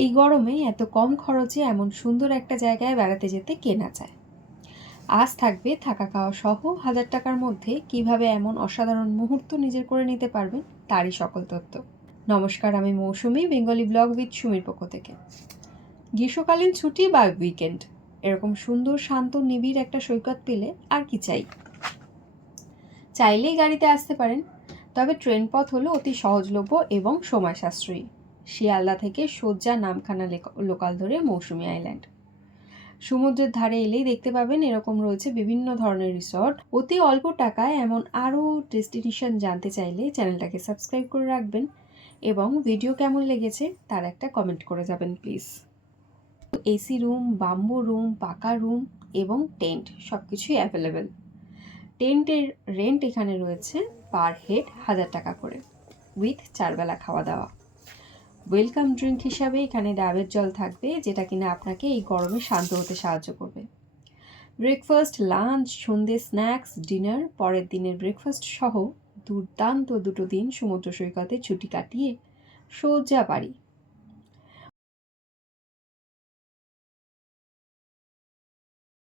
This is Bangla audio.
এই গরমে এত কম খরচে এমন সুন্দর একটা জায়গায় বেড়াতে যেতে কে না চায়। আজ থাকবে থাকা খাওয়া সহ 1000 টাকার মধ্যে কিভাবে এমন অসাধারণ মুহূর্ত নিজের করে নিতে পারবেন তারই সকল তথ্য। নমস্কার, আমি মৌসুমী, বেঙ্গলি ব্লগ উইথ সুমির পক্ষ থেকে। গ্রীষ্মকালীন ছুটি বা উইকেন্ড, এরকম সুন্দর শান্ত নিবিড় একটা সৈকত পেলে আর কি চাই। চাইলেই গাড়িতে আসতে পারেন, তবে ট্রেন পথ হলো অতি সহজলভ্য এবং সময় সাশ্রয়ী। শিয়ালদা থেকে সোজা নামখানা লোকাল ধরে মৌসুমী আইল্যান্ড। সমুদ্রের ধারে এলেই দেখতে পাবেন এরকম রয়েছে বিভিন্ন ধরনের রিসর্ট। অতি অল্প টাকায় এমন আরও ডেস্টিনেশন জানতে চাইলে চ্যানেলটাকে সাবস্ক্রাইব করে রাখবেন এবং ভিডিও কেমন লেগেছে তার একটা কমেন্ট করে যাবেন please. AC room, bamboo room, পাকা রুম এবং টেন্ট সব কিছুই অ্যাভেলেবেল। টেন্টের রেন্ট এখানে রয়েছে পার হেড 1000 টাকা করে, উইথ 4 বেলা খাওয়া দাওয়া। ওয়েলকাম ড্রিঙ্ক হিসাবে এখানে ডাবের জল থাকবে, যেটা কিনা আপনাকে এই গরমে শান্ত হতে সাহায্য করবে। ব্রেকফাস্ট, লাঞ্চ, সন্ধ্যে স্ন্যাক্স, ডিনার, পরের দিনের ব্রেকফাস্ট সহ দুর্দান্ত দুটো দিন সমুদ্র সৈকতে ছুটি কাটিয়ে সোজা বাড়ি।